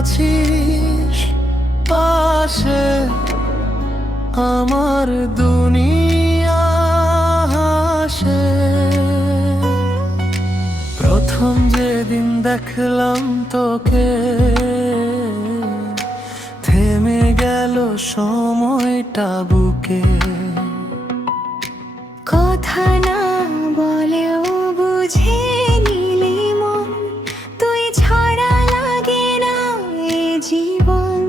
আছিস পাশে, আমার দুনিয়া হাসে। প্রথম যেদিন দেখলাম তোকে, থেমে গেল সময়টা বুকে। কথা না বলেও বুঝে নিলি মন, তুই ছাড়া লাগে না এ জীবন।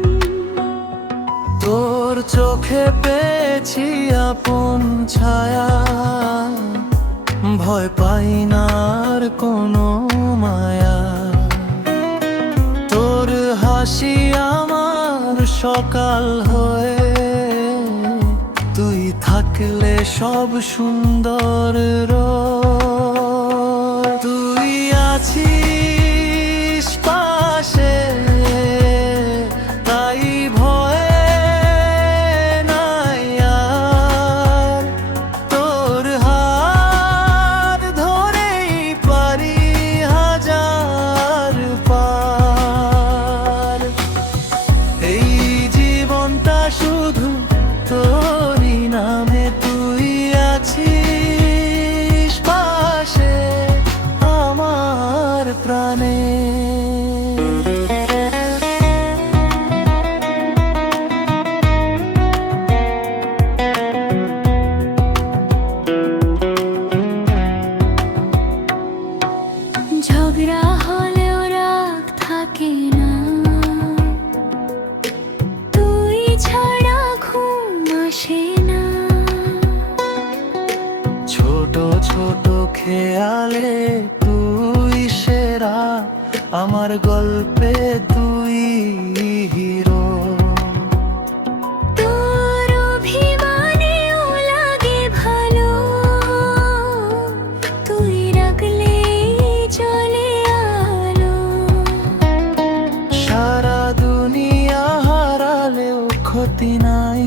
তোর চোখে পেয়েছি আপন ছায়া, ভয় পাই না আর কোনো মায়া। তোর হাসি আমার সকাল হয়ে, তুই থাকলে সব সুন্দর রোজ। তুই আছিস পাশে, তাই ভয়ে নাই আর। তোর হাত ধরেই পারি হাজার পার। এই জীবনটা শুধু তোরই নামে, তুই আছিস পাশে আমার প্রাণে। ঝগড়া হলেও রাগ থাকে না, তুই ছাড়া ঘুম আসে না। ছোট ছোট খেয়ালে তুই সেরা, আমার গল্পে তুই হিরো। তোর অভিমানেও লাগে ভালো, তুই রাখলে চলে আলো। সারা দুনিয়া হারালেও ক্ষতি নাই,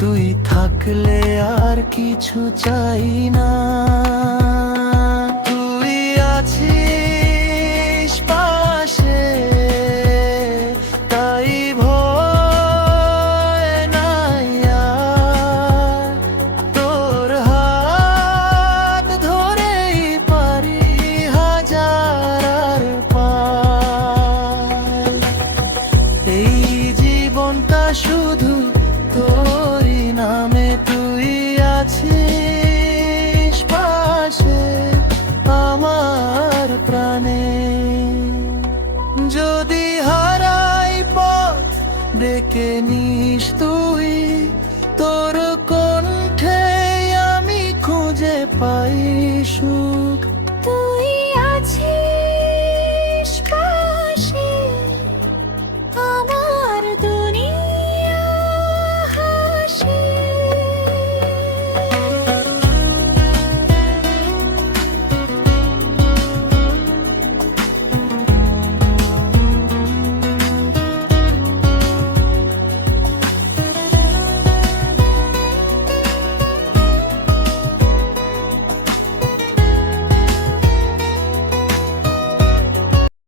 তুই থাকলে আর কিছু চাই না। তুই আছিস পাশে, তাই ভয় নাই আর। তোর হাত ধরেই পারি হাজার পার। এই জীবনটা শুধু তোরই নামে, তুই আছিস পাশে আমার প্রাণে। যদি হারাই পথ ডেকে নিস তুই,